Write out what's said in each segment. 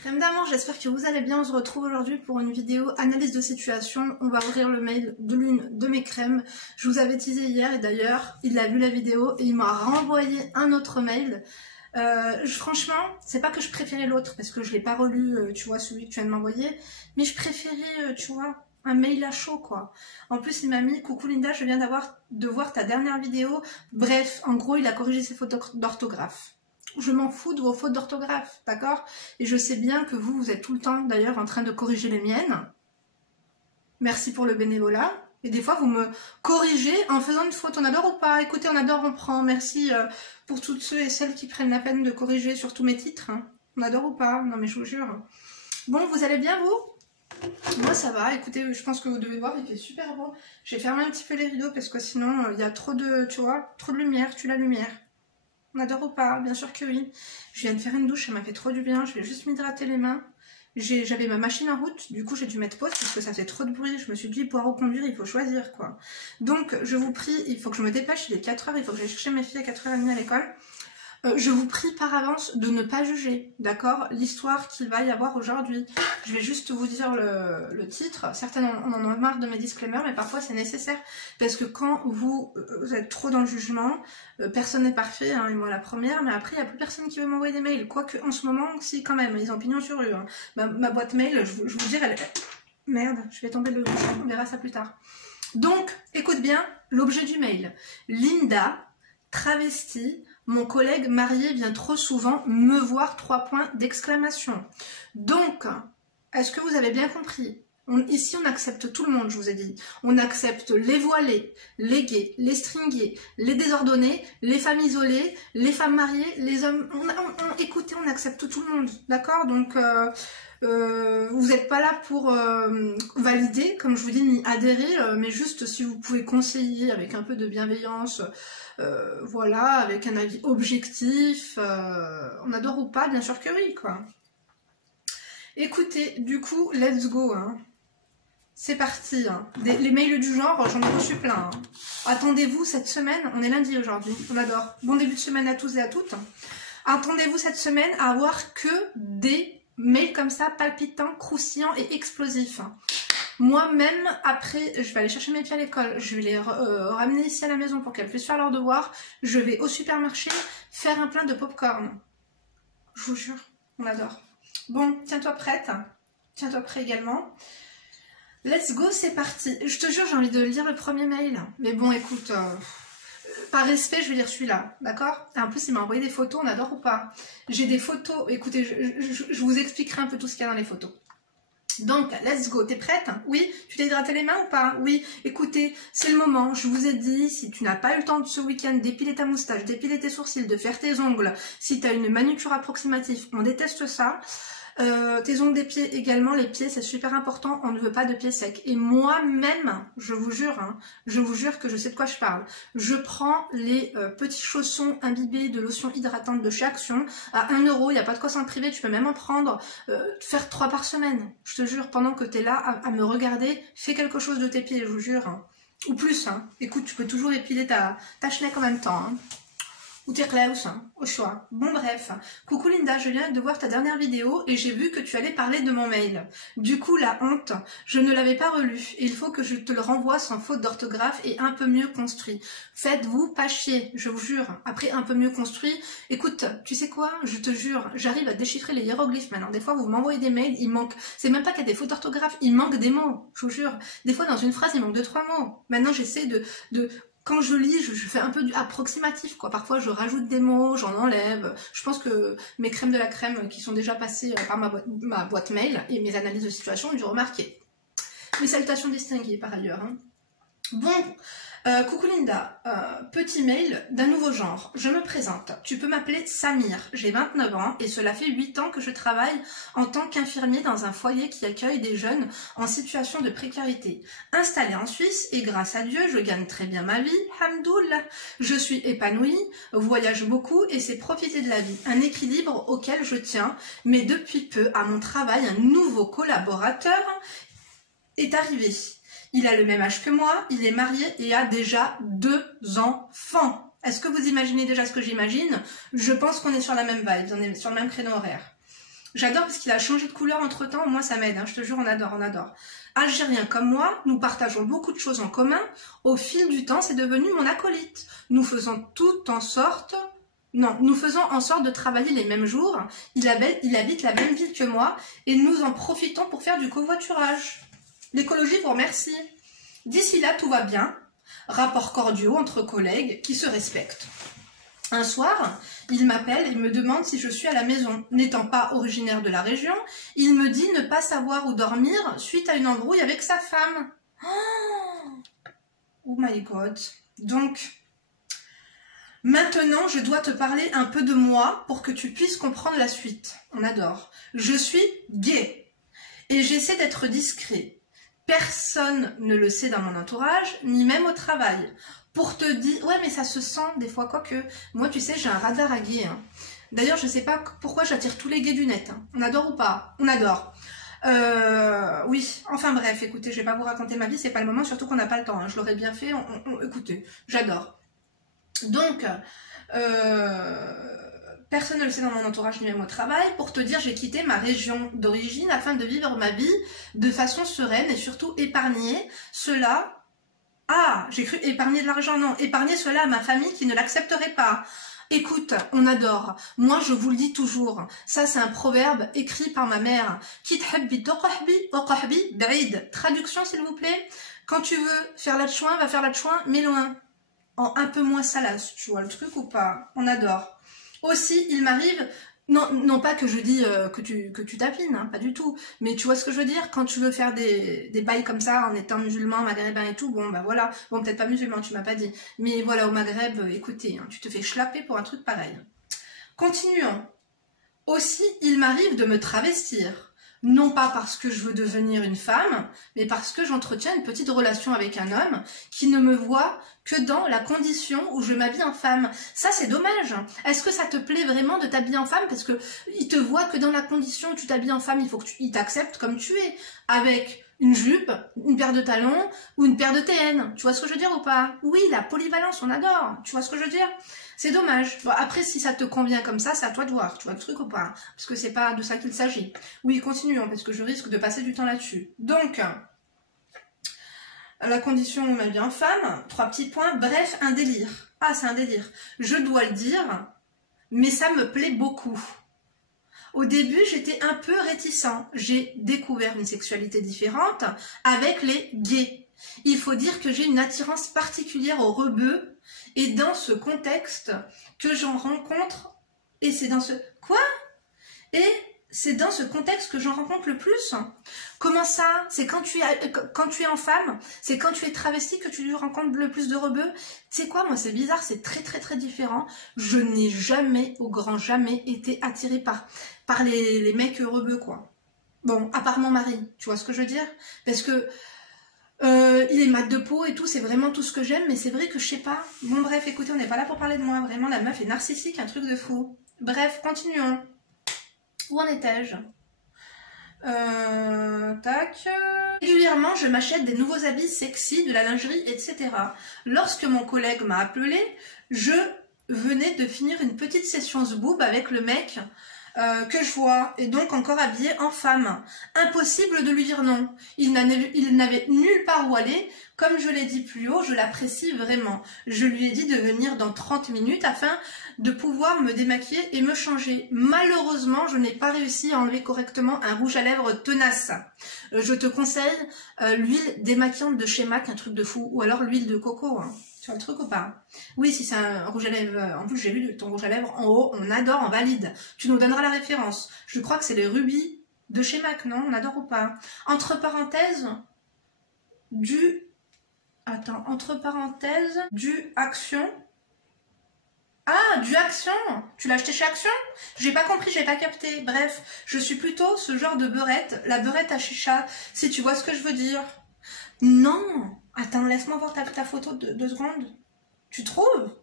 Crème d'amour, j'espère que vous allez bien. On se retrouve aujourd'hui pour une vidéo analyse de situation. On va ouvrir le mail de l'une de mes crèmes. Je vous avais teasé hier et d'ailleurs, il a vu la vidéo et il m'a renvoyé un autre mail. Franchement, c'est pas que je préférais l'autre parce que je l'ai pas relu, tu vois, celui que tu viens de m'envoyer, mais je préférais, tu vois, un mail à chaud quoi. En plus, il m'a mis coucou Linda, je viens de voir ta dernière vidéo. Bref, en gros, il a corrigé ses fautes d'orthographe. Je m'en fous de vos fautes d'orthographe, d'accord? Et je sais bien que vous êtes tout le temps d'ailleurs en train de corriger les miennes. Merci pour le bénévolat. Et des fois, vous me corrigez en faisant une faute. On adore ou pas? Écoutez, on adore, on prend. Merci pour toutes ceux et celles qui prennent la peine de corriger sur tous mes titres. Hein. On adore ou pas? Non mais je vous jure. Bon, vous allez bien vous? Moi ça va. Écoutez, je pense que vous devez voir, il fait super beau. J'ai fermé un petit peu les rideaux parce que sinon, il y a trop de, tu vois, trop de lumière. Tue la lumière. On adore ou pas? Bien sûr que oui. Je viens de faire une douche, ça m'a fait trop du bien. Je vais juste m'hydrater les mains. J'avais ma machine en route, du coup j'ai dû mettre pause parce que ça fait trop de bruit. Je me suis dit, pour reconduire, il faut choisir quoi. Donc je vous prie, il faut que je me dépêche, il est 4h, il faut que j'aille chercher mes filles à 4h30 à l'école. Je vous prie par avance de ne pas juger, d'accord, l'histoire qu'il va y avoir aujourd'hui. Je vais juste vous dire le titre. Certaines on en a marre de mes disclaimers, mais parfois c'est nécessaire. Parce que quand vous êtes trop dans le jugement, personne n'est parfait, hein, et moi la première, mais après il n'y a plus personne qui veut m'envoyer des mails. Quoique en ce moment, si quand même, ils ont pignon sur rue. Hein. Ma boîte mail, je vous dire, elle... Merde, je vais tomber le bouchon, on verra ça plus tard. Donc, écoute bien l'objet du mail. Linda, travestie, mon collègue marié vient trop souvent me voir, 3 points d'exclamation. Donc, est-ce que vous avez bien compris? Ici, on accepte tout le monde, je vous ai dit. On accepte les voilés, les gays, les stringués, les désordonnés, les femmes isolées, les femmes mariées, les hommes... Écoutez, on accepte tout le monde, d'accord? Donc, vous n'êtes pas là pour valider, comme je vous dis, ni adhérer, mais juste si vous pouvez conseiller avec un peu de bienveillance... voilà, avec un avis objectif, on adore ou pas, bien sûr que oui, quoi. Écoutez, du coup, let's go, hein. C'est parti, hein. Les mails du genre, j'en ai reçu plein. Hein. Attendez-vous cette semaine, on est lundi aujourd'hui, on adore. Bon début de semaine à tous et à toutes. Attendez-vous cette semaine à avoir que des mails comme ça, palpitants, croustillants et explosifs. Moi-même, après, je vais aller chercher mes filles à l'école, je vais les ramener ici à la maison pour qu'elles puissent faire leurs devoirs, je vais au supermarché faire un plein de popcorn. Je vous jure, on adore. Bon, tiens-toi prête, tiens-toi prêt également. Let's go, c'est parti. Je te jure, j'ai envie de lire le premier mail. Mais bon, écoute, par respect, je vais lire celui-là, d'accord? En plus, il m'a envoyé des photos, on adore ou pas? J'ai des photos, écoutez, je vous expliquerai un peu tout ce qu'il y a dans les photos. Donc, let's go, t'es prête? Oui? Tu t'es hydraté les mains ou pas? Oui? Écoutez, c'est le moment, je vous ai dit, si tu n'as pas eu le temps de ce week-end d'épiler ta moustache, d'épiler tes sourcils, de faire tes ongles, si tu as une manucure approximative, on déteste ça. Tes ongles des pieds également, les pieds c'est super important, on ne veut pas de pieds secs. Et moi-même, je vous jure, hein, je vous jure que je sais de quoi je parle. Je prends les petits chaussons imbibés de lotion hydratante de chez Action à 1 €, il n'y a pas de quoi s'en priver, tu peux même en prendre, faire 3 par semaine. Je te jure, pendant que tu es là à me regarder, fais quelque chose de tes pieds, je vous jure. Hein. Ou plus, hein. Écoute, tu peux toujours épiler ta schneck en même temps. Hein. Ou tes Klaus, hein, au choix. Bon bref, coucou Linda, je viens de voir ta dernière vidéo et j'ai vu que tu allais parler de mon mail. Du coup, la honte, je ne l'avais pas relu. Il faut que je te le renvoie sans faute d'orthographe et un peu mieux construit. Faites-vous pas chier, je vous jure. Après, un peu mieux construit, écoute, tu sais quoi, je te jure, j'arrive à déchiffrer les hiéroglyphes maintenant. Des fois, vous m'envoyez des mails, il manque, c'est même pas qu'il y a des fautes d'orthographe, il manque des mots, je vous jure. Des fois, dans une phrase, il manque 2-3 mots. Maintenant, j'essaie quand je lis, je fais un peu du approximatif, quoi. Parfois, je rajoute des mots, j'en enlève. Je pense que mes crèmes de la crème qui sont déjà passées par ma boîte mail et mes analyses de situation ont dû remarquer. Mes salutations distinguées, par ailleurs. Hein. Bon, coucou Linda, petit mail d'un nouveau genre. Je me présente. Tu peux m'appeler Samir. J'ai 29 ans et cela fait 8 ans que je travaille en tant qu'infirmier dans un foyer qui accueille des jeunes en situation de précarité. Installé en Suisse et grâce à Dieu, je gagne très bien ma vie. Hamdoullah. Je suis épanouie, voyage beaucoup et c'est profiter de la vie. Un équilibre auquel je tiens, mais depuis peu à mon travail, un nouveau collaborateur est arrivé. Il a le même âge que moi, il est marié et a déjà 2 enfants. Est-ce que vous imaginez déjà ce que j'imagine? Je pense qu'on est sur la même vibe, on est sur le même créneau horaire. J'adore parce qu'il a changé de couleur entre temps, moi ça m'aide, hein, je te jure, on adore, on adore. Algérien comme moi, nous partageons beaucoup de choses en commun. Au fil du temps, c'est devenu mon acolyte. Nous faisons tout en sorte... Non, nous faisons en sorte de travailler les mêmes jours. Il habite la même ville que moi et nous en profitons pour faire du covoiturage. L'écologie vous remercie. D'ici là, tout va bien. Rapports cordiaux entre collègues qui se respectent. Un soir, il m'appelle et me demande si je suis à la maison. N'étant pas originaire de la région, il me dit ne pas savoir où dormir suite à une embrouille avec sa femme. Oh my god. Donc, maintenant, je dois te parler un peu de moi pour que tu puisses comprendre la suite. On adore. Je suis gay et j'essaie d'être discret. Personne ne le sait dans mon entourage, ni même au travail. Pour te dire... Ouais, mais ça se sent des fois, quoique... Moi, tu sais, j'ai un radar à gays. Hein. D'ailleurs, je sais pas pourquoi j'attire tous les gays du net. Hein. On adore ou pas? On adore. Oui, enfin bref, écoutez, je vais pas vous raconter ma vie, c'est pas le moment, surtout qu'on n'a pas le temps. Hein. Je l'aurais bien fait, écoutez, j'adore. Donc, personne ne le sait dans mon entourage ni même au travail. Pour te dire, j'ai quitté ma région d'origine afin de vivre ma vie de façon sereine et surtout épargner cela... Ah, j'ai cru épargner de l'argent, non. Épargner cela à ma famille qui ne l'accepterait pas. Écoute, on adore. Moi, je vous le dis toujours. Ça, c'est un proverbe écrit par ma mère. Traduction, s'il vous plaît. Quand tu veux faire la tchouin, va faire la tchouin, mais loin. En un peu moins salace, tu vois le truc ou pas? On adore. Aussi, il m'arrive... Non pas que je dis que tu tapines, hein, pas du tout. Mais tu vois ce que je veux dire? Quand tu veux faire des bails comme ça, en étant musulman, maghrébin et tout, bon, bah voilà. Bon, peut-être pas musulman, tu m'as pas dit. Mais voilà, au Maghreb, écoutez, hein, tu te fais schlapper pour un truc pareil. Continuons. Aussi, il m'arrive de me travestir. Non pas parce que je veux devenir une femme, mais parce que j'entretiens une petite relation avec un homme qui ne me voit que dans la condition où je m'habille en femme. Ça, c'est dommage. Est-ce que ça te plaît vraiment de t'habiller en femme? Parce que il te voit que dans la condition où tu t'habilles en femme, il faut que il t'accepte comme tu es, avec une jupe, une paire de talons ou une paire de TN. Tu vois ce que je veux dire ou pas? Oui, la polyvalence, on adore. Tu vois ce que je veux dire? C'est dommage. Bon, après, si ça te convient comme ça, c'est à toi de voir. Tu vois le truc ou pas? Parce que c'est pas de ça qu'il s'agit. Oui, continuons, parce que je risque de passer du temps là-dessus. Donc, la condition où on m'habille en femme, 3 petits points. Bref, un délire. Ah, c'est un délire. Je dois le dire, mais ça me plaît beaucoup. Au début, j'étais un peu réticent. J'ai découvert une sexualité différente avec les gays. Il faut dire que j'ai une attirance particulière aux rebeux et dans ce contexte que j'en rencontre, et c'est dans ce... Quoi? Et c'est dans ce contexte que j'en rencontre le plus. Comment ça? C'est quand tu es en femme, c'est quand tu es travesti que tu rencontres le plus de rebeux. Tu sais quoi, moi c'est bizarre, c'est très très très différent. Je n'ai jamais, au grand jamais, été attirée par les mecs rebeux, quoi. Bon, à part mon mari, tu vois ce que je veux dire? Parce que il est mat de peau et tout, c'est vraiment tout ce que j'aime, mais c'est vrai que je sais pas. Bon bref, écoutez, on n'est pas là pour parler de moi, vraiment la meuf est narcissique, un truc de fou. Bref, continuons. Où en étais-je? Tac. Régulièrement, je m'achète des nouveaux habits sexy, de la lingerie, etc. Lorsque mon collègue m'a appelé, je venais de finir une petite session zboob avec le mec que je vois, et donc encore habillé en femme. Impossible de lui dire non. Il n'avait nulle part où aller. Comme je l'ai dit plus haut, je l'apprécie vraiment. Je lui ai dit de venir dans 30 minutes afin de pouvoir me démaquiller et me changer. Malheureusement, je n'ai pas réussi à enlever correctement un rouge à lèvres tenace. Je te conseille l'huile démaquillante de chez MAC, un truc de fou, ou alors l'huile de coco, hein. Tu vois le truc ou pas? Oui, si c'est un rouge à lèvres, en plus j'ai vu ton rouge à lèvres en haut, on adore, on valide. Tu nous donneras la référence. Je crois que c'est les rubis de chez MAC, non? On adore ou pas? Entre parenthèses, entre parenthèses, du Action. Ah, du Action! Tu l'as acheté chez Action? J'ai pas compris, j'ai pas capté. Bref, je suis plutôt ce genre de beurette, la beurette à chicha, si tu vois ce que je veux dire. Non! Attends, laisse-moi voir ta photo de 2 secondes. Tu trouves?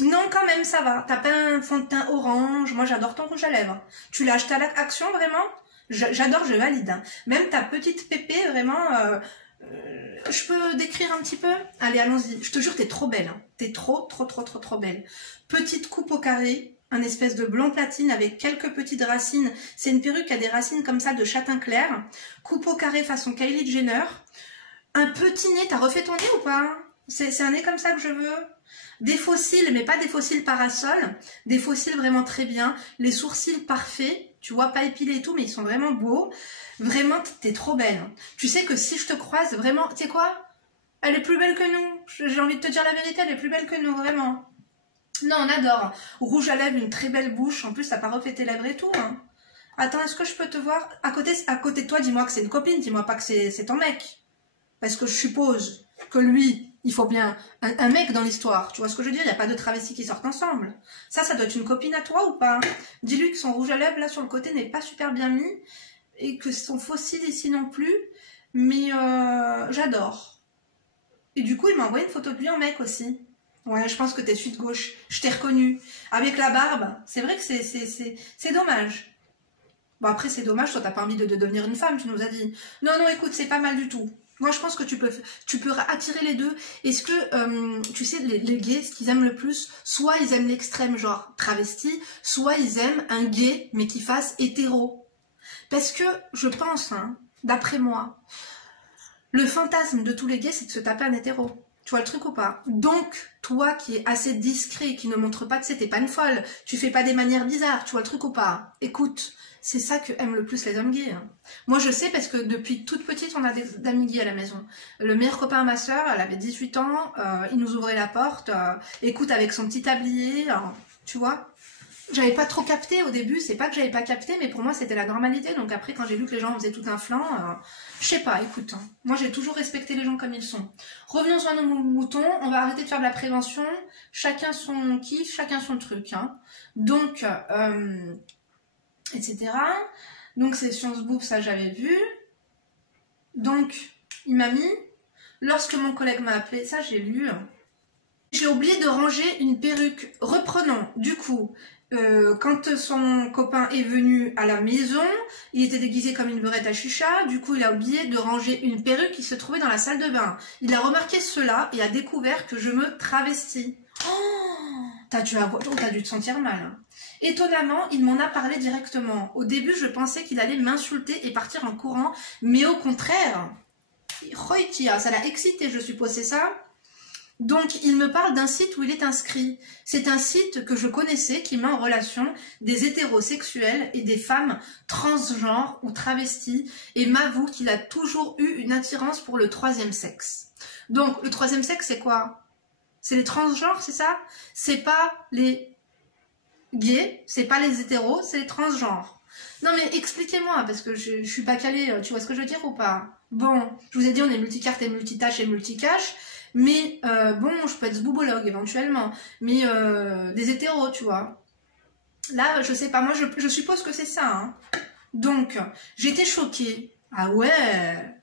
Non, quand même, ça va. T'as pas un fond de teint orange. Moi, j'adore ton rouge à lèvres. Tu l'as acheté à l'Action, vraiment? J'adore, je valide. Hein. Même ta petite pépé, vraiment... je peux décrire un petit peu? Allez, allons-y. Je te jure, t'es trop belle. Hein. T'es trop belle. Petite coupe au carré. un espèce de blond platine avec quelques petites racines. C'est une perruque qui a des racines comme ça de châtain clair. Coupe au carré façon Kylie Jenner. Un petit nez, t'as refait ton nez ou pas? C'est un nez comme ça que je veux. Des faux cils, mais pas des faux cils parasol. Des faux cils vraiment très bien. Les sourcils parfaits. Tu vois, pas épilés et tout, mais ils sont vraiment beaux. Vraiment, t'es trop belle. Tu sais que si je te croise, vraiment, tu sais quoi? Elle est plus belle que nous. J'ai envie de te dire la vérité, elle est plus belle que nous, vraiment. Non, on adore. Rouge à lèvres, une très belle bouche. En plus, t'as pas refait tes lèvres et tout. Hein. Attends, est-ce que je peux te voir à côté de toi, dis-moi que c'est une copine. Dis-moi pas que c'est ton mec. Parce que je suppose que lui, il faut bien un mec dans l'histoire. Tu vois ce que je veux dire? Il n'y a pas de travestis qui sortent ensemble. Ça doit être une copine à toi ou pas? Dis-lui que son rouge à lèvres, là, sur le côté, n'est pas super bien mis. Et que son fossile ici non plus. Mais j'adore. Et du coup, il m'a envoyé une photo de lui en mec aussi. Ouais, je pense que t'es suite gauche. Je t'ai reconnu. Avec la barbe, c'est vrai que c'est dommage. Bon, après, c'est dommage, toi, t'as pas envie de devenir une femme, tu nous as dit. Non, non, écoute, c'est pas mal du tout. Moi, je pense que tu peux attirer les deux. Est-ce que, tu sais, les gays, ce qu'ils aiment le plus, soit ils aiment l'extrême, genre travesti, soit ils aiment un gay, mais qui fasse hétéro. Parce que, je pense, hein, d'après moi, le fantasme de tous les gays, c'est de se taper un hétéro. Tu vois le truc ou pas? Donc, toi qui es assez discret, qui ne montre pas, tu sais, t'es pas une folle, tu fais pas des manières bizarres, tu vois le truc ou pas? Écoute, c'est ça que aiment le plus les hommes gays. Hein. Moi, je sais parce que depuis toute petite, on a des amis gays à la maison. Le meilleur copain à ma soeur, elle avait 18 ans, il nous ouvrait la porte, écoute, avec son petit tablier, tu vois? J'avais pas trop capté au début, c'est pas que j'avais pas capté, mais pour moi c'était la normalité. Donc après, quand j'ai vu que les gens faisaient tout un flanc, je sais pas, écoute, hein, moi j'ai toujours respecté les gens comme ils sont. Revenons à nos moutons, on va arrêter de faire de la prévention, chacun son kiff, chacun son truc. Hein. Donc, etc. Donc c'est Science Boob, ça j'avais vu. Donc, il m'a mis, lorsque mon collègue m'a appelé, ça j'ai lu. J'ai oublié de ranger une perruque. Reprenons, du coup, quand son copain est venu à la maison, il était déguisé comme une beurette à chicha, du coup il a oublié de ranger une perruque qui se trouvait dans la salle de bain. Il a remarqué cela et a découvert que je me travestis. Oh, t'as dû te sentir mal. Hein. Étonnamment, il m'en a parlé directement. Au début, je pensais qu'il allait m'insulter et partir en courant, mais au contraire, ça l'a excité, je suppose, c'est ça ? Donc, il me parle d'un site où il est inscrit. C'est un site que je connaissais qui met en relation des hétérosexuels et des femmes transgenres ou travesties et m'avoue qu'il a toujours eu une attirance pour le troisième sexe. Donc, le troisième sexe, c'est quoi? C'est les transgenres, c'est ça? C'est pas les gays, c'est pas les hétéros, c'est les transgenres. Non mais expliquez-moi, parce que je suis pas calée, tu vois ce que je veux dire ou pas? Bon, je vous ai dit on est multicarte et multitâche et multicache. Mais bon, je peux être zboubologue éventuellement, mais des hétéros, tu vois. Là, je sais pas, moi je suppose que c'est ça. Hein. Donc, j'étais choquée. Ah ouais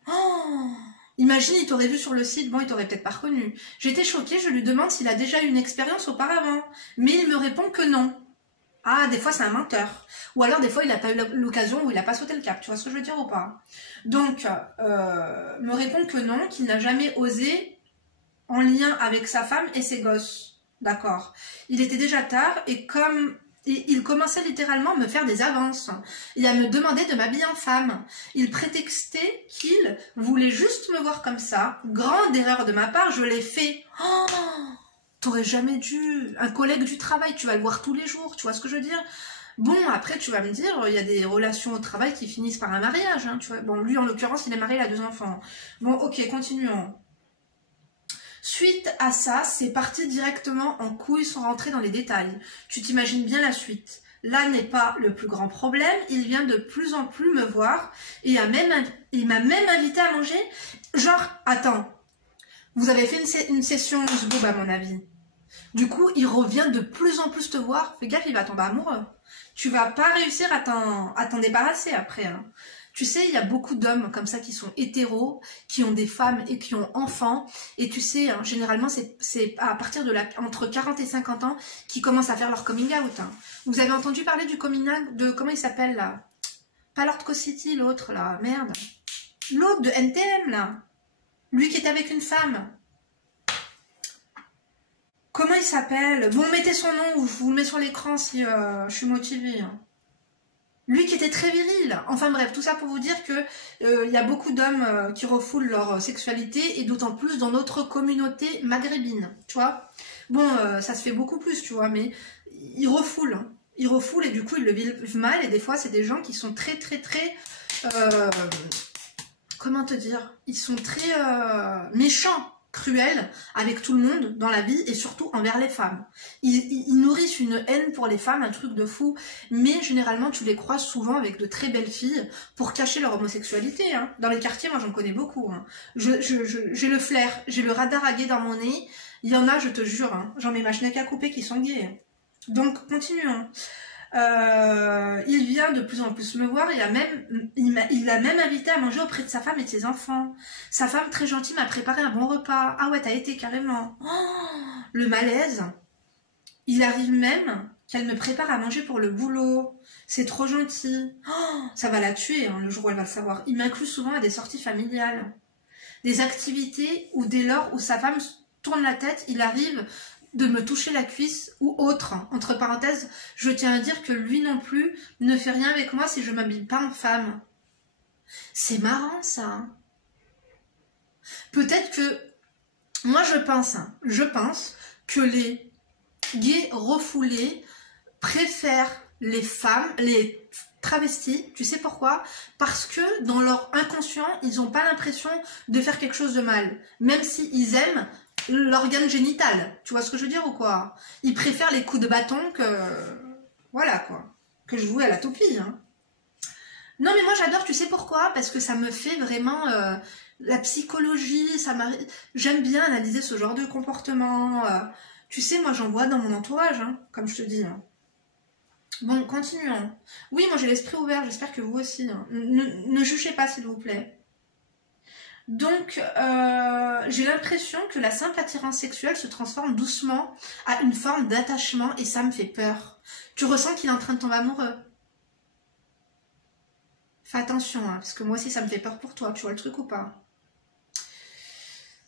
oh imagine, il t'aurait vu sur le site, bon, il t'aurait peut-être pas reconnu. J'étais choquée, je lui demande s'il a déjà eu une expérience auparavant. Mais il me répond que non. Ah, des fois c'est un menteur. Ou alors des fois il n'a pas eu l'occasion ou il n'a pas sauté le cap, tu vois ce que je veux dire ou pas? Donc, me répond que non, qu'il n'a jamais osé en lien avec sa femme et ses gosses. D'accord. Il était déjà tard et il commençait littéralement à me faire des avances et à me demander de m'habiller en femme. Il prétextait qu'il voulait juste me voir comme ça. Grande erreur de ma part, je l'ai fait. Oh, t'aurais jamais dû. Un collègue du travail, tu vas le voir tous les jours, tu vois ce que je veux dire? Bon, après, tu vas me dire, il y a des relations au travail qui finissent par un mariage. Hein, tu vois. Bon, lui, en l'occurrence, il est marié, il a 2 enfants. Bon, ok, continuons. Suite à ça, c'est parti directement en couille sans rentrer dans les détails. Tu t'imagines bien la suite. Là n'est pas le plus grand problème, il vient de plus en plus me voir et il m'a même invité à manger. Genre, attends, vous avez fait une session zboob à mon avis. Du coup, il revient de plus en plus te voir. Fais gaffe, il va tomber amoureux. Tu vas pas réussir à t'en débarrasser après. Hein. Tu sais, il y a beaucoup d'hommes comme ça qui sont hétéros, qui ont des femmes et qui ont enfants. Et tu sais, hein, généralement, c'est à partir de entre 40 et 50 ans qu'ils commencent à faire leur coming out. Hein. Vous avez entendu parler du coming out de... Comment il s'appelle, là? Pas Lord City, l'autre, là. Merde. L'autre de NTM, là. Lui qui était avec une femme. Comment il s'appelle? Bon, mettez son nom, ou je vous le mets sur l'écran si je suis motivée. Hein. Lui qui était très viril. Enfin bref, tout ça pour vous dire que il y a beaucoup d'hommes qui refoulent leur sexualité, et d'autant plus dans notre communauté maghrébine, tu vois. Bon, ça se fait beaucoup plus, tu vois, mais ils refoulent. Hein. Ils refoulent et du coup, ils le vivent mal. Et des fois, c'est des gens qui sont très... comment te dire? Ils sont très méchants, cruels avec tout le monde dans la vie et surtout envers les femmes. Ils nourrissent une haine pour les femmes, un truc de fou, mais généralement tu les croises souvent avec de très belles filles pour cacher leur homosexualité. Hein. Dans les quartiers, moi j'en connais beaucoup. Hein. J'ai le flair, j'ai le radar à guet dans mon nez. Il y en a, je te jure, hein, j'en ai ma chenille à couper qui sont gays. Donc continuons. Il vient de plus en plus me voir, il a même invité à manger auprès de sa femme et de ses enfants. Sa femme très gentille m'a préparé un bon repas. Ah ouais, t'as été carrément. Oh, le malaise. Il arrive même qu'elle me prépare à manger pour le boulot. C'est trop gentil. Oh, ça va la tuer hein, le jour où elle va le savoir. Il m'inclut souvent à des sorties familiales. Des activités où dès lors où sa femme tourne la tête, il arrive de me toucher la cuisse ou autre. Entre parenthèses, je tiens à dire que lui non plus ne fait rien avec moi si je m'habille pas en femme. C'est marrant ça. Peut-être que, moi je pense que les gays refoulés préfèrent les femmes, les travestis. Tu sais pourquoi? Parce que dans leur inconscient, ils n'ont pas l'impression de faire quelque chose de mal. Même s'ils aiment l'organe génital, tu vois ce que je veux dire ou quoi? Ils préfèrent les coups de bâton que... Voilà quoi. Que je vouais à la toupie. Hein. Non mais moi j'adore, tu sais pourquoi? Parce que ça me fait vraiment... la psychologie, j'aime bien analyser ce genre de comportement. Tu sais, moi j'en vois dans mon entourage, hein, comme je te dis. Hein. Bon, continuons. Oui, moi j'ai l'esprit ouvert, j'espère que vous aussi. Hein. Ne jugez pas s'il vous plaît. Donc, j'ai l'impression que la simple attirance sexuelle se transforme doucement à une forme d'attachement et ça me fait peur. Tu ressens qu'il est en train de tomber amoureux. Fais attention, hein, parce que moi aussi ça me fait peur pour toi, tu vois le truc ou pas?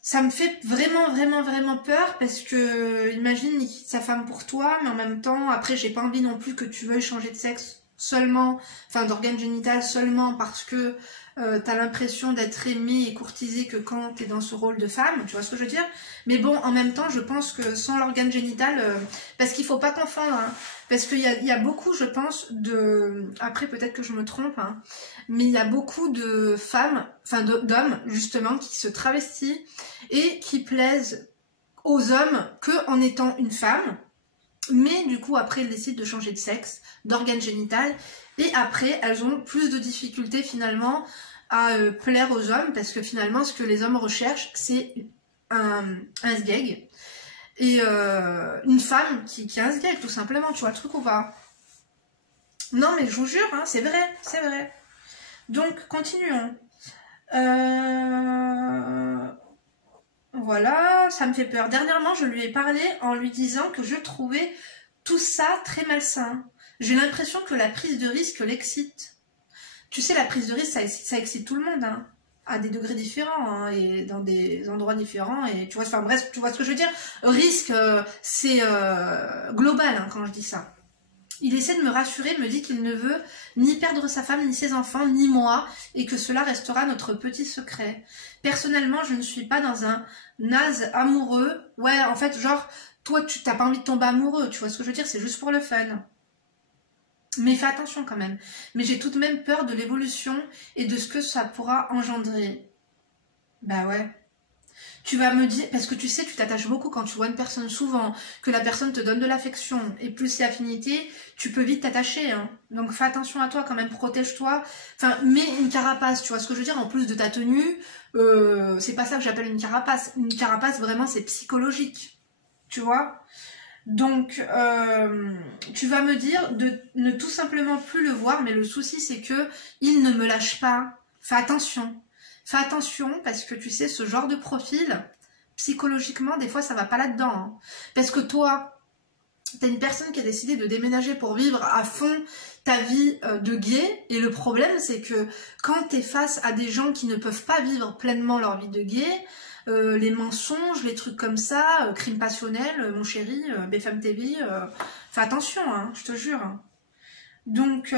Ça me fait vraiment peur parce que, imagine, il quitte sa femme pour toi, mais en même temps, après j'ai pas envie non plus que tu veuilles changer de sexe seulement, enfin d'organe génital seulement parce que t'as l'impression d'être aimé et courtisé que quand t'es dans ce rôle de femme, tu vois ce que je veux dire? Mais bon, en même temps, je pense que sans l'organe génital, parce qu'il faut pas confondre, hein, parce qu'il y a beaucoup, je pense, après peut-être que je me trompe, hein, mais il y a beaucoup de femmes, enfin d'hommes, justement, qui se travestissent et qui plaisent aux hommes que en étant une femme, mais du coup après elles décident de changer de sexe, d'organe génital, et après elles ont plus de difficultés finalement à plaire aux hommes, parce que finalement ce que les hommes recherchent c'est un sgeg, et une femme qui est un sgeg tout simplement, tu vois le truc ou pas? Non mais je vous jure, hein, c'est vrai, c'est vrai. Donc continuons. Voilà, ça me fait peur. Dernièrement, je lui ai parlé en lui disant que je trouvais tout ça très malsain. J'ai l'impression que la prise de risque l'excite. Tu sais, la prise de risque, ça excite tout le monde, hein, à des degrés différents, hein, et dans des endroits différents. Et tu vois, enfin bref, tu vois ce que je veux dire. Risque, c'est global hein, quand je dis ça. Il essaie de me rassurer, me dit qu'il ne veut ni perdre sa femme, ni ses enfants, ni moi, et que cela restera notre petit secret. Personnellement, je ne suis pas dans un naze amoureux. Ouais, en fait, genre, toi, tu t'as pas envie de tomber amoureux, tu vois ce que je veux dire, c'est juste pour le fun. Mais fais attention quand même. Mais j'ai tout de même peur de l'évolution et de ce que ça pourra engendrer. Bah ouais. Tu vas me dire, parce que tu sais, tu t'attaches beaucoup quand tu vois une personne souvent, que la personne te donne de l'affection, et plus c'est affinité, tu peux vite t'attacher, hein. Donc fais attention à toi quand même, protège-toi, enfin, mets une carapace, tu vois ce que je veux dire, en plus de ta tenue, c'est pas ça que j'appelle une carapace vraiment c'est psychologique, tu vois. Donc, tu vas me dire de ne tout simplement plus le voir, mais le souci c'est que il ne me lâche pas, fais attention. Fais attention parce que tu sais, ce genre de profil, psychologiquement, des fois, ça va pas là-dedans. Hein. Parce que toi, t'as une personne qui a décidé de déménager pour vivre à fond ta vie de gay. Et le problème, c'est que quand t'es face à des gens qui ne peuvent pas vivre pleinement leur vie de gay, les mensonges, les trucs comme ça, crime passionnel, mon chéri, BFM TV, fais attention, hein, je te jure. Donc,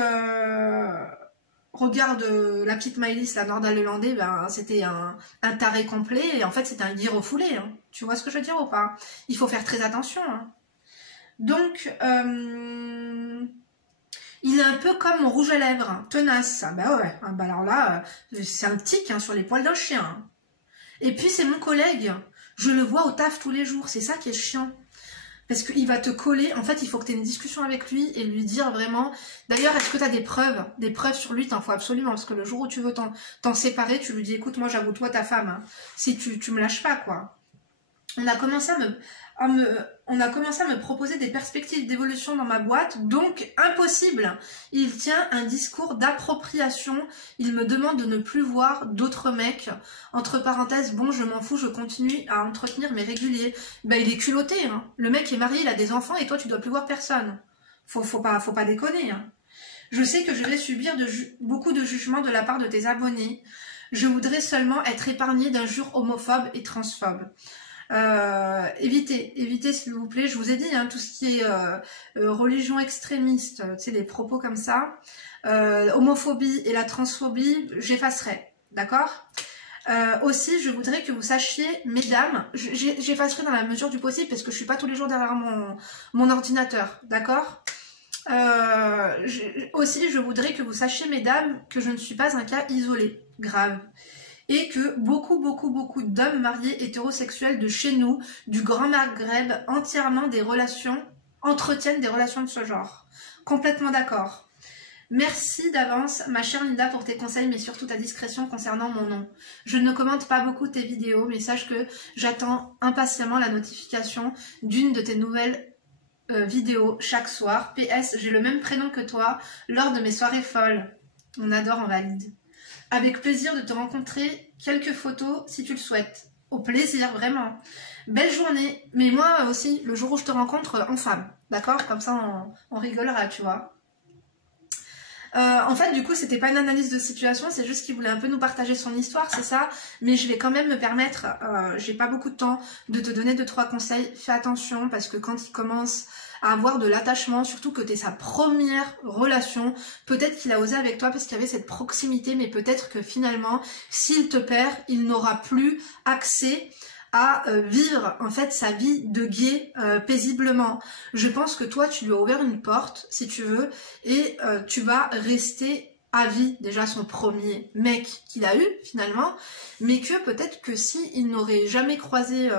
regarde la petite Maëlys, la nord-irlandais, ben, c'était un taré complet, et en fait c'était un guy refoulé, hein. Tu vois ce que je veux dire ou pas? Il faut faire très attention, hein. Donc, il est un peu comme mon rouge à lèvres, hein, tenace. Ah bah ouais, ah bah alors là, c'est un tic hein, sur les poils d'un chien. Hein. Et puis c'est mon collègue, je le vois au taf tous les jours, c'est ça qui est chiant. Parce qu'il va te coller, en fait il faut que tu aies une discussion avec lui et lui dire vraiment... D'ailleurs, est-ce que tu as des preuves? Des preuves sur lui, t'en faut absolument, parce que le jour où tu veux t'en séparer, tu lui dis, écoute, moi j'avoue toi ta femme, hein, si tu me lâches pas, quoi. On a commencé à me proposer des perspectives d'évolution dans ma boîte, donc impossible. Il tient un discours d'appropriation, il me demande de ne plus voir d'autres mecs. Entre parenthèses, bon, je m'en fous, je continue à entretenir mes réguliers. Ben, il est culotté, hein. Le mec est marié, il a des enfants et toi, tu dois plus voir personne. Faut pas déconner, hein. Je sais que je vais subir beaucoup de jugements de la part de tes abonnés. Je voudrais seulement être épargnée d'injures homophobes et transphobes. Évitez s'il vous plaît, je vous ai dit, hein, tout ce qui est religion extrémiste, tu sais, les propos comme ça, homophobie et la transphobie, j'effacerai, d'accord? Aussi, je voudrais que vous sachiez, mesdames, j'effacerai dans la mesure du possible, parce que je suis pas tous les jours derrière mon ordinateur, d'accord? Aussi, je voudrais que vous sachiez, mesdames, que je ne suis pas un cas isolé, grave. Et que beaucoup d'hommes mariés hétérosexuels de chez nous, du Grand Maghreb, entretiennent des relations de ce genre. Complètement d'accord. Merci d'avance, ma chère Linda, pour tes conseils, mais surtout ta discrétion concernant mon nom. Je ne commente pas beaucoup tes vidéos, mais sache que j'attends impatiemment la notification d'une de tes nouvelles vidéos chaque soir. PS, j'ai le même prénom que toi lors de mes soirées folles. On adore, on valide. Avec plaisir de te rencontrer, quelques photos si tu le souhaites. Au plaisir, vraiment. Belle journée. Mais moi aussi, le jour où je te rencontre en femme. D'accord? Comme ça, on rigolera, tu vois. En fait, du coup, c'était pas une analyse de situation, c'est juste qu'il voulait un peu nous partager son histoire, c'est ça. Mais je vais quand même me permettre, j'ai pas beaucoup de temps, de te donner 2-3 conseils. Fais attention, parce que quand il commence à avoir de l'attachement, surtout que t'es sa première relation, peut-être qu'il a osé avec toi parce qu'il y avait cette proximité, mais peut-être que finalement, s'il te perd, il n'aura plus accès à vivre en fait sa vie de gay paisiblement. Je pense que toi tu lui as ouvert une porte si tu veux et tu vas rester à vie déjà son premier mec qu'il a eu finalement, mais que peut-être que si il n'aurait jamais croisé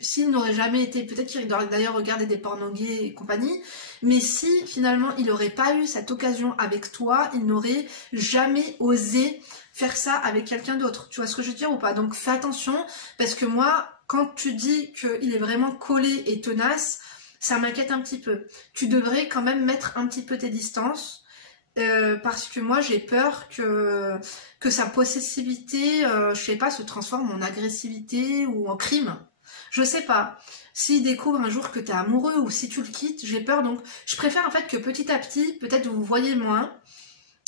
s'il n'aurait jamais été, peut-être qu'il aurait d'ailleurs regardé des pornos gays et compagnie, mais si finalement il n'aurait pas eu cette occasion avec toi, il n'aurait jamais osé faire ça avec quelqu'un d'autre. Tu vois ce que je veux dire ou pas? Donc fais attention, parce que moi, quand tu dis qu'il est vraiment collé et tenace, ça m'inquiète un petit peu. Tu devrais quand même mettre un petit peu tes distances, parce que moi j'ai peur que sa possessivité, je sais pas, se transforme en agressivité ou en crime. Je sais pas. S'il découvre un jour que t'es amoureux ou si tu le quittes, j'ai peur. Donc je préfère en fait que petit à petit, peut-être vous voyez moins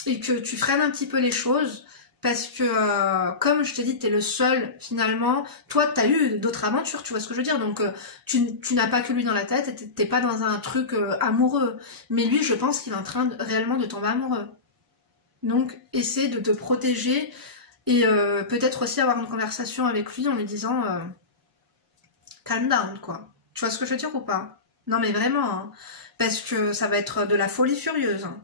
et que tu freines un petit peu les choses. Parce que, comme je t'ai dit, t'es le seul, finalement. Toi, t'as eu d'autres aventures, tu vois ce que je veux dire. Donc, tu n'as pas que lui dans la tête, t'es pas dans un truc amoureux. Mais lui, je pense qu'il est en train réellement de tomber amoureux. Donc, essaie de te protéger et peut-être aussi avoir une conversation avec lui en lui disant calm down, quoi. Tu vois ce que je veux dire ou pas? Non, mais vraiment, hein, parce que ça va être de la folie furieuse, hein.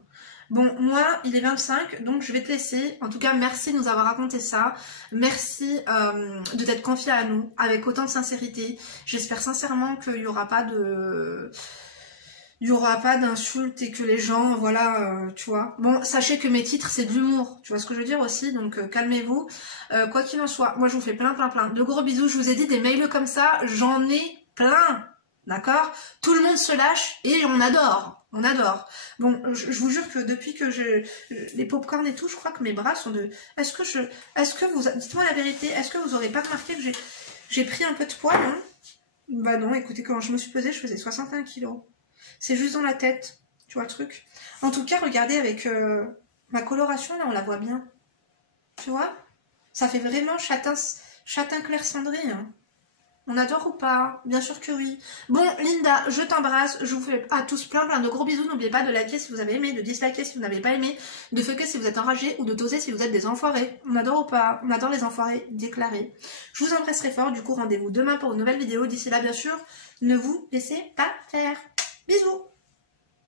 Bon, moi, il est 25, donc je vais te laisser. En tout cas, merci de nous avoir raconté ça. Merci de t'être confié à nous avec autant de sincérité. J'espère sincèrement qu'il n'y aura pas de... Il n'y aura pas d'insultes et que les gens, voilà, tu vois. Bon, sachez que mes titres, c'est de l'humour. Tu vois ce que je veux dire aussi, donc calmez-vous. Quoi qu'il en soit, moi, je vous fais plein de gros bisous. Je vous ai dit, des mails comme ça, j'en ai plein. Vous Tout le monde se lâche et on adore. On adore. Bon, je vous jure que depuis que les pop-corn et tout, je crois que mes bras sont de... Est-ce que vous... Dites-moi la vérité, est-ce que vous aurez pas remarqué que j'ai pris un peu de poids, non? Bah non, écoutez, quand je me suis pesée, je faisais 61 kilos. C'est juste dans la tête, tu vois le truc. En tout cas, regardez avec ma coloration, là, on la voit bien. Tu vois? Ça fait vraiment châtain Châtain clair cendré, hein. On adore ou pas? Bien sûr que oui. Bon, Linda, je t'embrasse. Je vous fais à tous plein de gros bisous. N'oubliez pas de liker si vous avez aimé, de disliker si vous n'avez pas aimé, de fucker si vous êtes enragé ou de doser si vous êtes des enfoirés. On adore ou pas? On adore les enfoirés déclarés. Je vous embrasse très fort. Du coup, rendez-vous demain pour une nouvelle vidéo. D'ici là, bien sûr, ne vous laissez pas faire. Bisous.